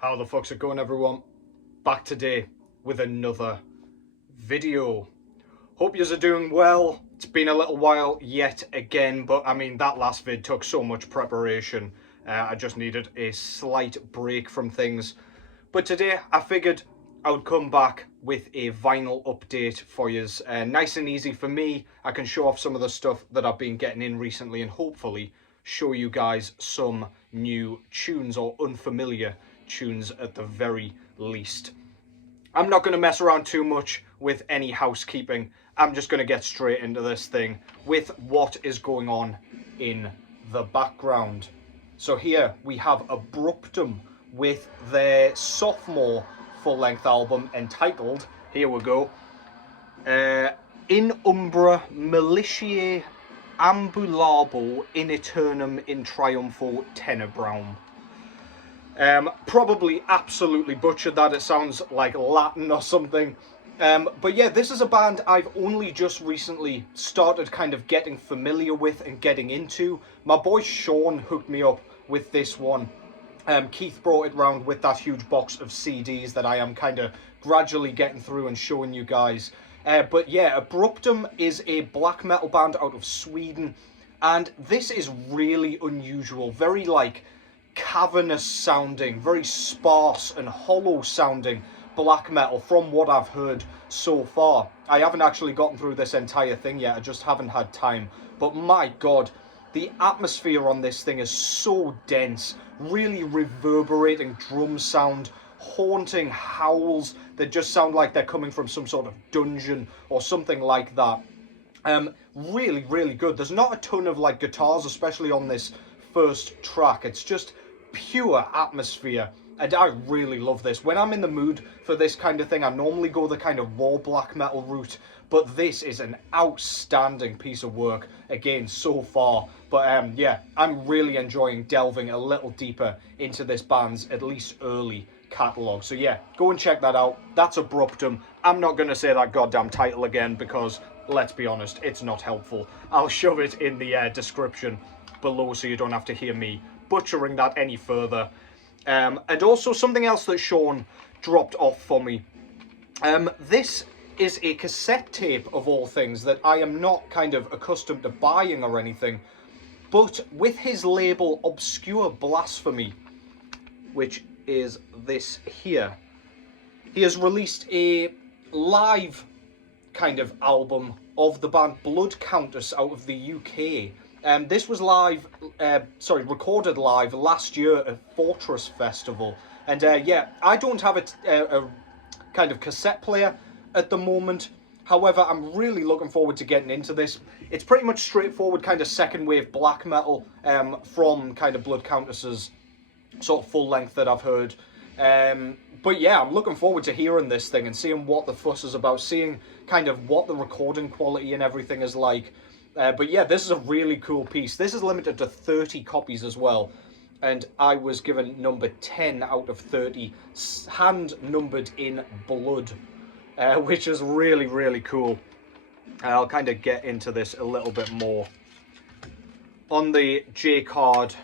How the fuck's it going, everyone? Back today with another video. Hope yous are doing well. It's been a little while yet again, but I mean, that last vid took so much preparation. I just needed a slight break from things. But today I figured I would come back with a vinyl update for yous. Nice and easy for me. I can show off some of the stuff that I've been getting in recently and hopefully show you guys some new tunes, or unfamiliar tunes at the very least. I'm not going to mess around too much with any housekeeping. I'm just going to get straight into this thing with what is going on in the background. So here we have Abruptum with their sophomore full-length album entitled, here we go, In Umbra, Malitiae, Ambulabo, in Aeternum, in Triumpho, Tenebraum. Probably absolutely butchered that. It sounds like Latin or something. But yeah, this is a band I've only just recently started kind of getting familiar with and getting into. My boy Sean hooked me up with this one. Keith brought it round with that huge box of CDs that I am kind of gradually getting through and showing you guys. But yeah, Abruptum is a black metal band out of Sweden. And this is really unusual. Very like cavernous sounding, very sparse and hollow sounding black metal from what I've heard so far. I haven't actually gotten through this entire thing yet, I just haven't had time. But my god, the atmosphere on this thing is so dense, really reverberating drum sound, haunting howls that just sound like they're coming from some sort of dungeon or something like that. Really, really good. There's not a ton of like guitars, especially on this first track. It's just pure atmosphere, and I really love this. When I'm in the mood for this kind of thing, I normally go the kind of raw black metal route, but this is an outstanding piece of work again so far. But yeah, I'm really enjoying delving a little deeper into this band's at least early catalogue. So yeah, go and check that out. That's Abruptum. I'm not going to say that goddamn title again because, let's be honest, it's not helpful. I'll shove it in the description below so you don't have to hear me butchering that any further. And also something else that Sean dropped off for me. This is a cassette tape of all things that I am not kind of accustomed to buying or anything, but with his label Obscure Blasphemy, which is this here. He has released a live kind of album of the band Blood Countess out of the UK. This was recorded live last year at Fortress Festival. And yeah, I don't have a kind of cassette player at the moment. However, I'm really looking forward to getting into this. It's pretty much straightforward kind of second wave black metal from kind of Blood Countess's sort of full length that I've heard. But yeah, I'm looking forward to hearing this thing and seeing what the fuss is about, seeing kind of what the recording quality and everything is like. But yeah, this is a really cool piece. This is limited to 30 copies as well. And I was given number 10 out of 30, hand numbered in blood, which is really, really cool. I'll kind of get into this a little bit more. On the J card,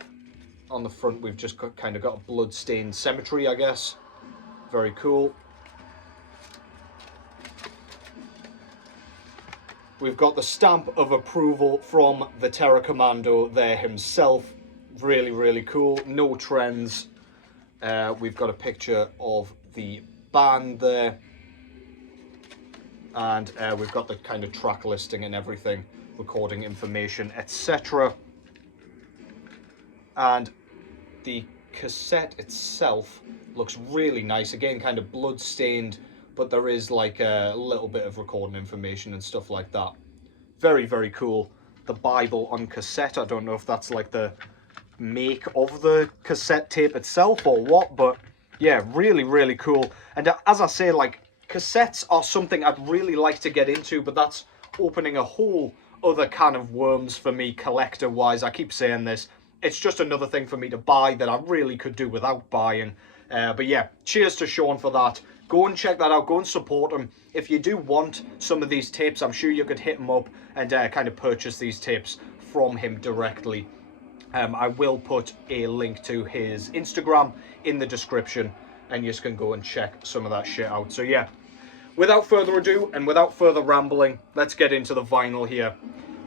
on the front, we've just kind of got a blood-stained cemetery, I guess. Very cool. We've got the stamp of approval from the Terror Commando there himself. Really, really cool. No trends. We've got a picture of the band there. And we've got the kind of track listing and everything, recording information, etc. And the cassette itself looks really nice. Again, kind of blood-stained, but there is like a little bit of recording information and stuff like that. Very, very cool. The Bible on cassette. I don't know if that's like the make of the cassette tape itself or what, but yeah, really, really cool. And as I say, like, cassettes are something I'd really like to get into, but that's opening a whole other can of worms for me collector-wise. I keep saying this. It's just another thing for me to buy that I really could do without buying. But yeah, cheers to Sean for that. Go and check that out. Go and support him. If you do want some of these tapes, I'm sure you could hit him up and kind of purchase these tapes from him directly. I will put a link to his Instagram in the description, and you can go and check some of that shit out. So yeah, without further ado and without further rambling, let's get into the vinyl here.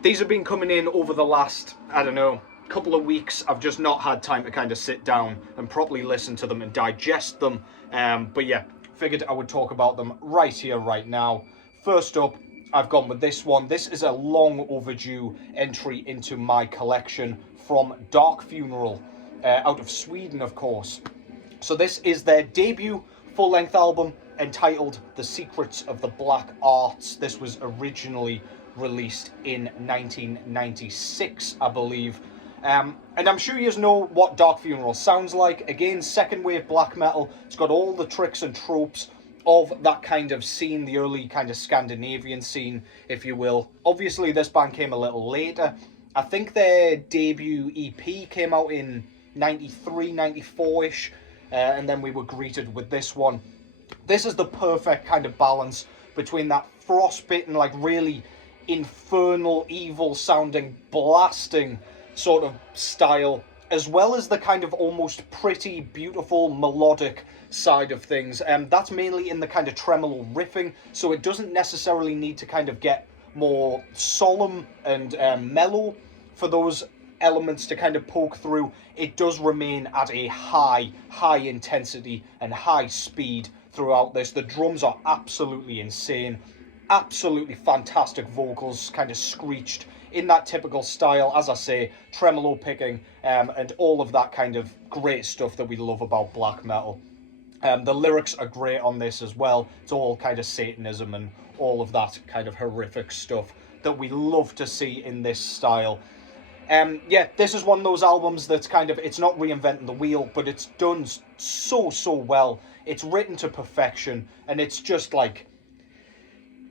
These have been coming in over the last, I don't know, couple of weeks. I've just not had time to kind of sit down and properly listen to them and digest them. But yeah, figured I would talk about them right here, right now. First up, I've gone with this one. This is a long overdue entry into my collection from Dark Funeral, out of Sweden, of course. So this is their debut full-length album entitled The Secrets of the Black Arts. This was originally released in 1996, I believe. And I'm sure you know what Dark Funeral sounds like. Again, second wave black metal. It's got all the tricks and tropes of that kind of scene, the early kind of Scandinavian scene, if you will. Obviously, this band came a little later. I think their debut EP came out in 93, 94-ish, and then we were greeted with this one. This is the perfect kind of balance between that frostbitten, like really infernal, evil-sounding, blasting sort of style, as well as the kind of almost pretty, beautiful, melodic side of things. That's mainly in the kind of tremolo riffing, so it doesn't necessarily need to kind of get more solemn and mellow for those elements to kind of poke through. It does remain at a high intensity and high speed throughout this. The drums are absolutely insane, absolutely fantastic vocals, kind of screeched in that typical style, as I say, tremolo picking, and all of that kind of great stuff that we love about black metal. The lyrics are great on this as well. It's all kind of Satanism and all of that kind of horrific stuff that we love to see in this style. Yeah, this is one of those albums that's kind of, it's not reinventing the wheel, but it's done so well. It's written to perfection, and it's just like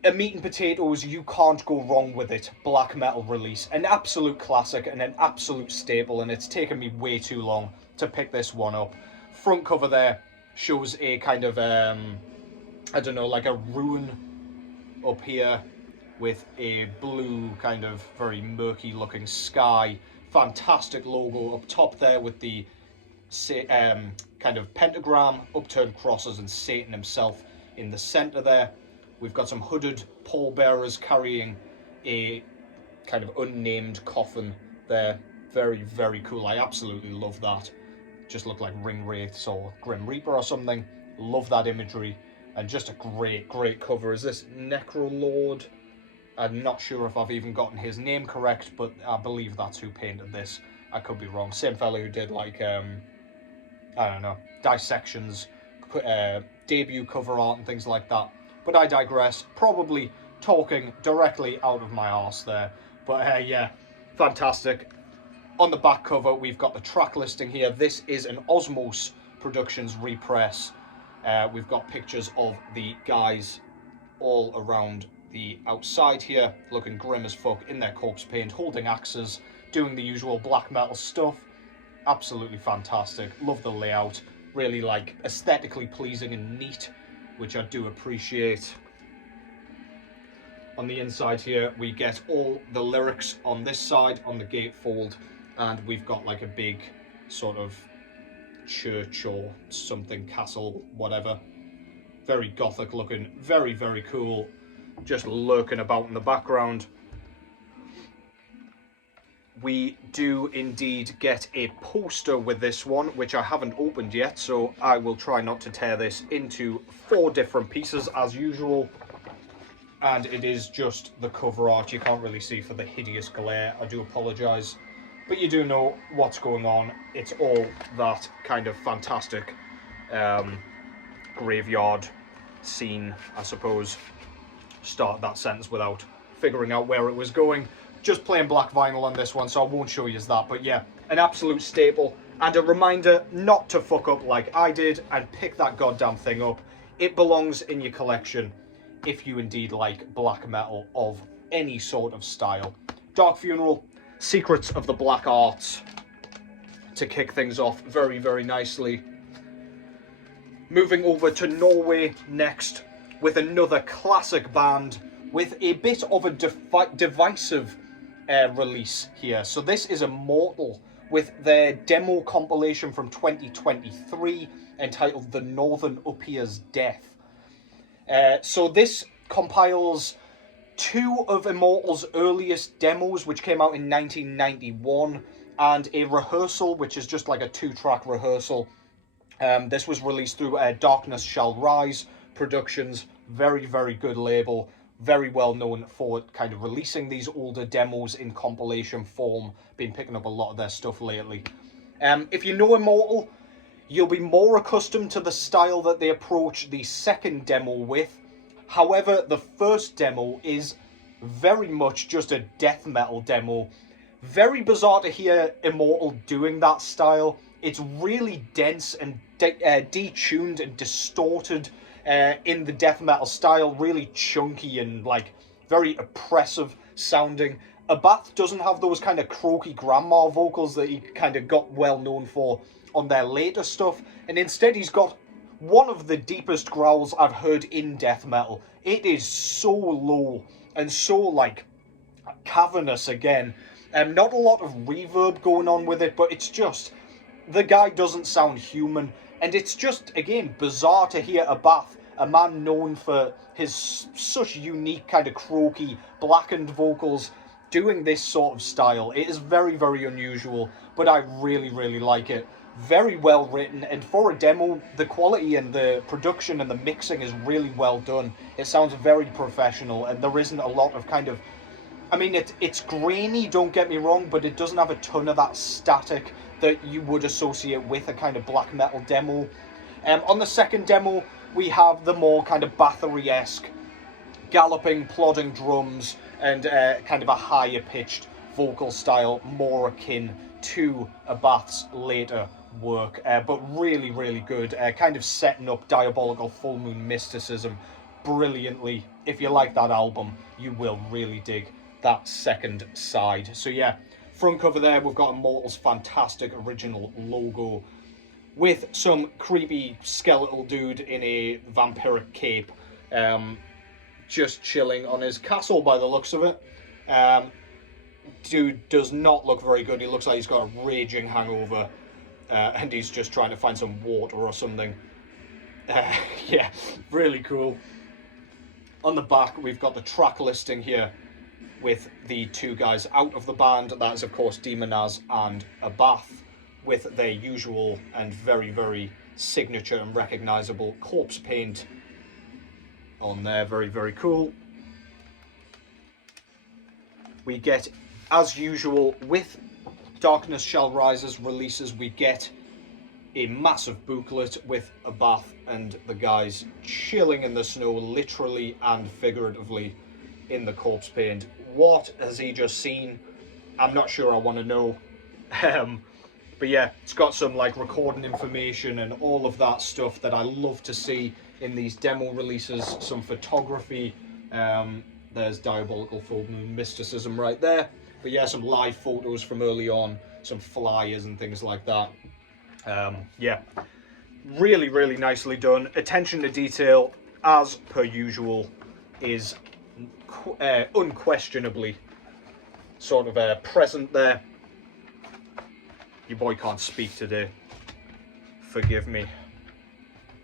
a meat and potatoes, you can't go wrong with it, black metal release. An absolute classic and an absolute staple, and it's taken me way too long to pick this one up. Front cover there shows a kind of, I don't know, like a rune up here with a blue kind of very murky looking sky. Fantastic logo up top there with the kind of pentagram, upturned crosses, and Satan himself in the center there. We've got some hooded pallbearers carrying a kind of unnamed coffin there. Very cool. I absolutely love that. Just look like ring wraiths or Grim Reaper or something. Love that imagery. And just a great cover. Is this Necrolord? I'm not sure if I've even gotten his name correct, but I believe that's who painted this. I could be wrong. Same fellow who did like, I don't know, Dissection's debut cover art and things like that. But I digress, probably talking directly out of my arse there. But yeah, fantastic. On the back cover, we've got the track listing here. This is an Osmos Productions repress. We've got pictures of the guys all around the outside here, looking grim as fuck in their corpse paint, holding axes, doing the usual black metal stuff. Absolutely fantastic. Love the layout. Really like aesthetically pleasing and neat, which I do appreciate. On the inside here, we get all the lyrics on this side, on the gatefold, and we've got like a big sort of church or something, castle, whatever. Very gothic looking, very cool, just lurking about in the background. We do indeed get a poster with this one, which I haven't opened yet, so I will try not to tear this into 4 different pieces as usual. And it is just the cover art. You can't really see for the hideous glare. I do apologise. But you do know what's going on. It's all that kind of fantastic graveyard scene, I suppose. Start that sentence without figuring out where it was going. Just plain black vinyl on this one, so I won't show you that. But yeah, an absolute staple. And a reminder not to fuck up like I did and pick that goddamn thing up. It belongs in your collection if you indeed like black metal of any sort of style. Dark Funeral, Secrets of the Black Arts, to kick things off very nicely. Moving over to Norway next with another classic band with a bit of a divisive release here. So this is Immortal, with their demo compilation from 2023 entitled The Northern Upier's Death. So this compiles two of Immortal's earliest demos, which came out in 1991, and a rehearsal, which is just like a 2-track rehearsal. This was released through Darkness Shall Rise Productions. Very, very good label. Very well known for kind of releasing these older demos in compilation form. Been picking up a lot of their stuff lately. If you know Immortal, you'll be more accustomed to the style that they approach the second demo with. However, the first demo is very much just a death metal demo. Very bizarre to hear Immortal doing that style. It's really dense and detuned and distorted in the death metal style. Really chunky and like very oppressive sounding. Abath doesn't have those kind of croaky grandma vocals that he kind of got well known for on their later stuff. And instead he's got one of the deepest growls I've heard in death metal. It is so low and so like cavernous again. Not a lot of reverb going on with it, but it's just, the guy doesn't sound human. And it's just, again, bizarre to hear Abath, a man known for his such unique kind of croaky, blackened vocals, doing this sort of style. It is very, very unusual, but I really, really like it. Very well written, and for a demo, the quality and the production and the mixing is really well done. It sounds very professional, and there isn't a lot of kind of, I mean, it's grainy, don't get me wrong, but it doesn't have a ton of that static that you would associate with a kind of black metal demo. On the second demo, we have the more kind of Bathory-esque galloping, plodding drums and kind of a higher pitched vocal style, more akin to Abath's later work, but really, really good. Kind of setting up Diabolical Full Moon Mysticism brilliantly. If you like that album, you will really dig that second side. So yeah, front cover there, we've got Immortal's fantastic original logo with some creepy skeletal dude in a vampiric cape, just chilling on his castle by the looks of it. Dude does not look very good. He looks like he's got a raging hangover, and he's just trying to find some water or something. Yeah, really cool. On the back, we've got the track listing here with the two guys out of the band. That is, of course, Demonaz and Abath, with their usual and very, very signature and recognizable corpse paint on there. Very, very cool. We get, as usual, with Darkness Shall Rise's releases, we get a massive booklet with Abath and the guys chilling in the snow, literally and figuratively, in the corpse paint. What has he just seen? I'm not sure I want to know. But yeah, it's got some like recording information and all of that stuff that I love to see in these demo releases. Some photography. There's Diabolical Full Moon Mysticism right there. But yeah, some live photos from early on, some flyers and things like that. Yeah, really, really nicely done. Attention to detail, as per usual, is unquestionably sort of present there. Your boy can't speak today. Forgive me.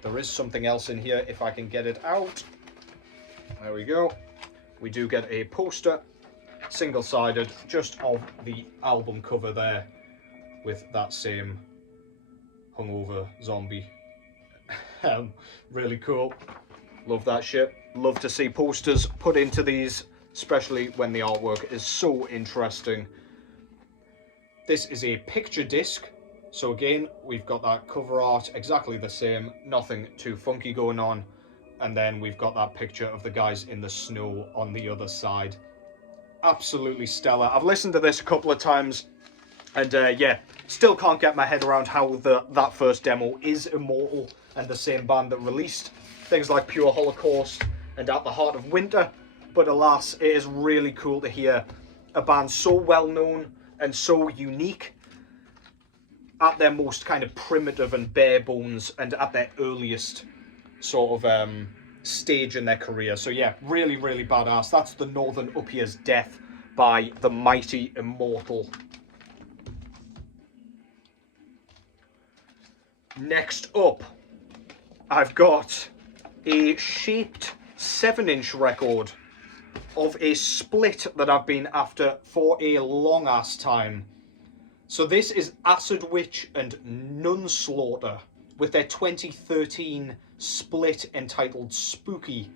There is something else in here if I can get it out. There we go. We do get a poster, single-sided, just of the album cover there, with that same hungover zombie. Really cool. Love that shit. Love to see posters put into these, especially when the artwork is so interesting. This is a picture disc, so again, we've got that cover art exactly the same, nothing too funky going on, and then we've got that picture of the guys in the snow on the other side. Absolutely stellar. I've listened to this a couple of times, and yeah, still can't get my head around how that first demo is Immortal and the same band that released things like Pure Holocaust and At the Heart of Winter, but alas, it is really cool to hear a band so well known and so unique at their most kind of primitive and bare bones and at their earliest sort of stage in their career. So yeah, really, really badass. That's The Northern Upier's Death by the mighty Immortal. Next up, I've got a shaped 7-inch record of a split that I've been after for a long ass time. So this is Acid Witch and Nunslaughter with their 2013 split entitled Spooky.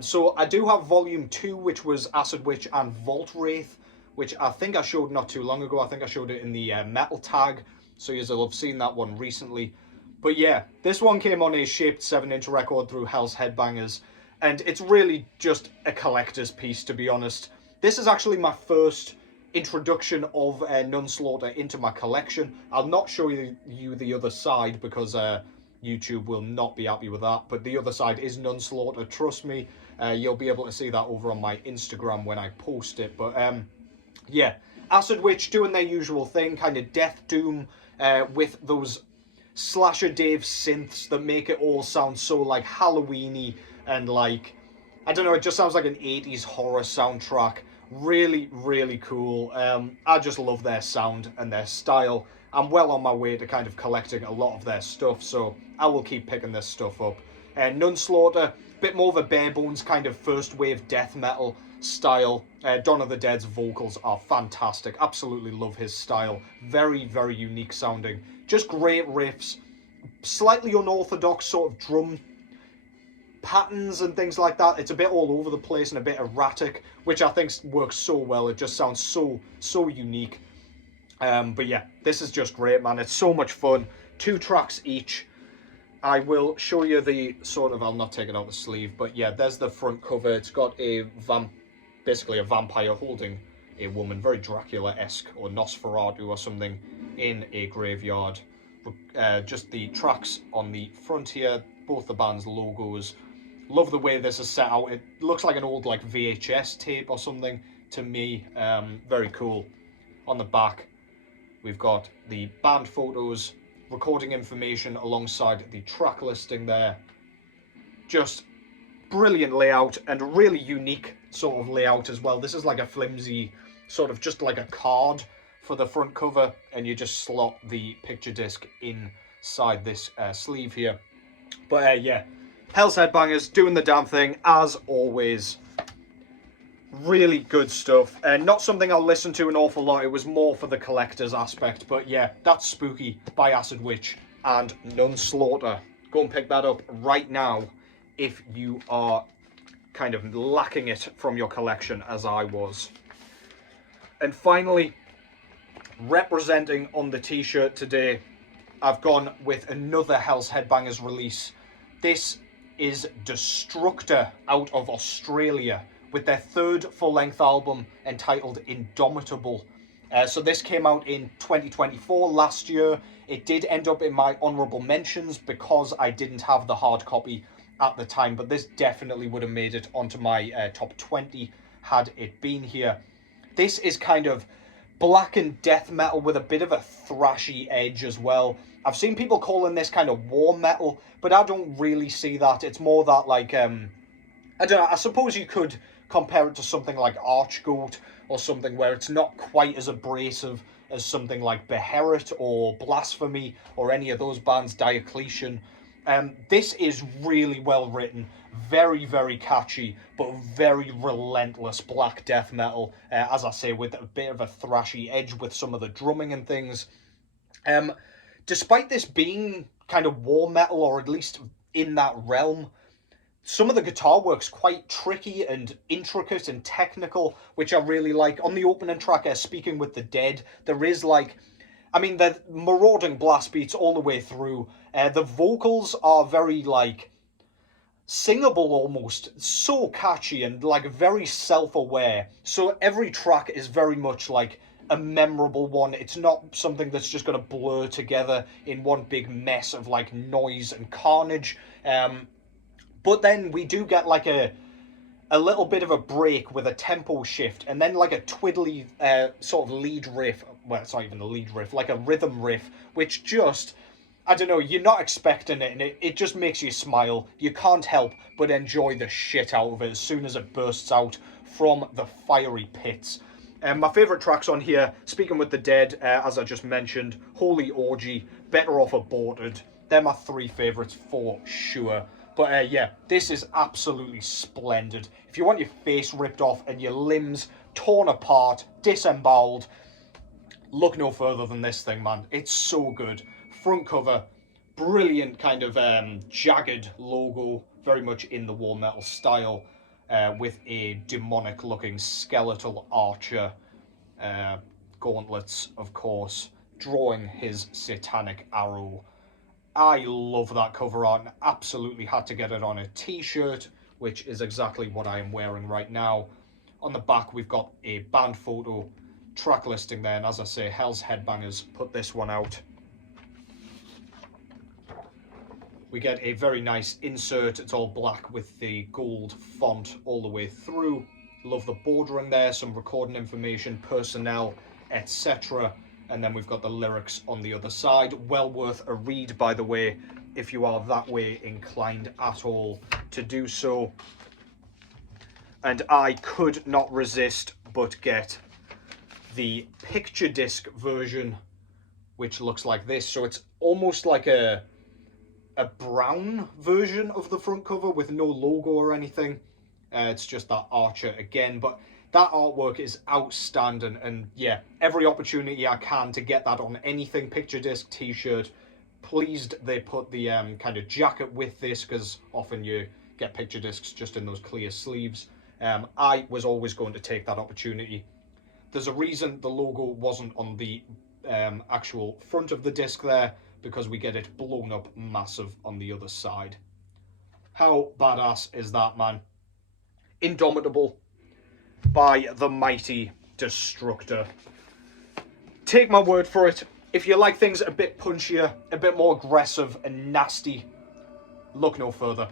So I do have volume 2, which was Acid Witch and Vault Wraith, which I think I showed not too long ago. I think I showed it in the metal tag, so you'll have seen that one recently. But yeah, this one came on a shaped 7-inch record through Hell's Headbangers, and it's really just a collector's piece, to be honest. This is actually my first introduction of Nunslaughter into my collection. I'll not show you the other side because YouTube will not be happy with that, but the other side is Nunslaughter, trust me. You'll be able to see that over on my Instagram when I post it. But yeah, Acid Witch doing their usual thing, kind of Death Doom with those Slasher Dave synths that make it all sound so like Halloween-y and like, I don't know, it just sounds like an 80s horror soundtrack. Really, really cool. I just love their sound and their style. I'm well on my way to kind of collecting a lot of their stuff, so I will keep picking this stuff up. Nunslaughter, a bit more of a bare bones kind of first wave death metal style. Dawn of the Dead's vocals are fantastic. Absolutely love his style. Very, very unique sounding. Just great riffs. Slightly unorthodox sort of drum patterns and things like that. It's a bit all over the place and a bit erratic, which I think works so well. It just sounds so unique. But yeah, this is just great, man. It's so much fun. 2 tracks each. I will show you the sort of, I'll not take it out the sleeve, but yeah, there's the front cover. It's got basically a vampire holding a woman, very Dracula-esque or Nosferatu or something, in a graveyard. Just the tracks on the front here, both the band's logos. Love the way this is set out. It looks like an old like VHS tape or something to me. Very cool. On the back, we've got the band photos, recording information alongside the track listing there. Just brilliant layout and really unique sort of layout as well. This is like a flimsy, sort of just like a card for the front cover, and you just slot the picture disc inside this sleeve here. But yeah, Hell's Headbangers doing the damn thing as always. Really good stuff. Not something I'll listen to an awful lot. It was more for the collector's aspect. But yeah, that's Spooky by Acid Witch and Nunslaughter. Go and pick that up right now if you are kind of lacking it from your collection as I was. And finally, representing on the t-shirt today, I've gone with another Hell's Headbangers release. This is Destructor out of Australia with their 3rd full-length album entitled Indomitable. So this came out in 2024, last year. It did end up in my honourable mentions because I didn't have the hard copy at the time, but this definitely would have made it onto my top 20 had it been here. This is kind of black and death metal with a bit of a thrashy edge as well. I've seen people calling this kind of war metal, but I don't really see that. It's more that like, I don't know, I suppose you could compare it to something like Archgoat or something where it's not quite as abrasive as something like Beherit or Blasphemy or any of those bands, Diocletian. This is really well written, very, very catchy, but very relentless black death metal, as I say, with a bit of a thrashy edge with some of the drumming and things. Despite this being kind of war metal, or at least in that realm, some of the guitar work's quite tricky and intricate and technical, which I really like. On the opening track, Speaking with the Dead, there is like, I mean, the marauding blast beats all the way through. The vocals are very, like, singable almost. So catchy and, like, very self-aware. So every track is very much, like, a memorable one. It's not something that's just going to blur together in one big mess of, like, noise and carnage. But then we do get, like, a little bit of a break with a tempo shift, and then like a twiddly sort of lead riff. Well, it's not even a lead riff, like a rhythm riff, which just, I don't know, you're not expecting it, and it just makes you smile. You can't help but enjoy the shit out of it as soon as it bursts out from the fiery pits. My favourite tracks on here, Speaking with the Dead, as I just mentioned, Holy Orgy, Better Off Aborted, They're my three favourites for sure. But yeah, this is absolutely splendid. If you want your face ripped off and your limbs torn apart, disemboweled, look no further than this thing, man. It's so good. Front cover, brilliant kind of jagged logo, very much in the War Metal style, with a demonic looking skeletal archer, gauntlets, of course, drawing his satanic arrow. I love that cover art and absolutely had to get it on a t-shirt, which is exactly what I am wearing right now. On the back, we've got a band photo, track listing there, and as I say, Hell's Headbangers put this one out. We get a very nice insert. It's all black with the gold font all the way through. Love the bordering there, some recording information, personnel, etc. And then we've got the lyrics on the other side. Well worth a read, by the way, if you are that way inclined at all to do so. And I could not resist but get the picture disc version, which looks like this. So it's almost like a brown version of the front cover with no logo or anything. It's just that archer again, but that artwork is outstanding, and yeah, every opportunity I can to get that on anything, picture disc, t-shirt. Pleased they put the kind of jacket with this, because often you get picture discs just in those clear sleeves. I was always going to take that opportunity. There's a reason the logo wasn't on the actual front of the disc there, because we get it blown up massive on the other side. How badass is that, man? Indomitable by the mighty Destructor. Take my word for it. If you like things a bit punchier, a bit more aggressive and nasty, look no further.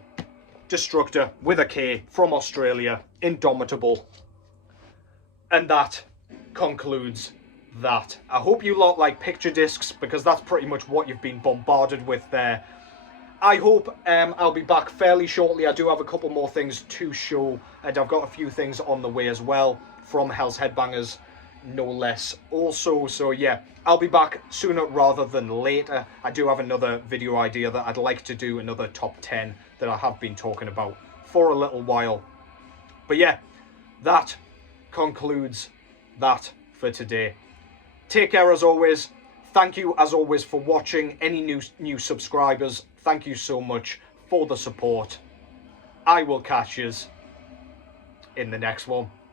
Destructor with a K from Australia, Indomitable. And that concludes that. I hope you lot like picture discs, because that's pretty much what you've been bombarded with there. I hope I'll be back fairly shortly. I do have a couple more things to show, and I've got a few things on the way as well from Hell's Headbangers, no less also. So yeah, I'll be back sooner rather than later. I do have another video idea that I'd like to do, another top 10 that I have been talking about for a little while. But yeah, that concludes that for today. Take care as always. Thank you as always for watching. Any new subscribers, thank you so much for the support. I will catch yous in the next one.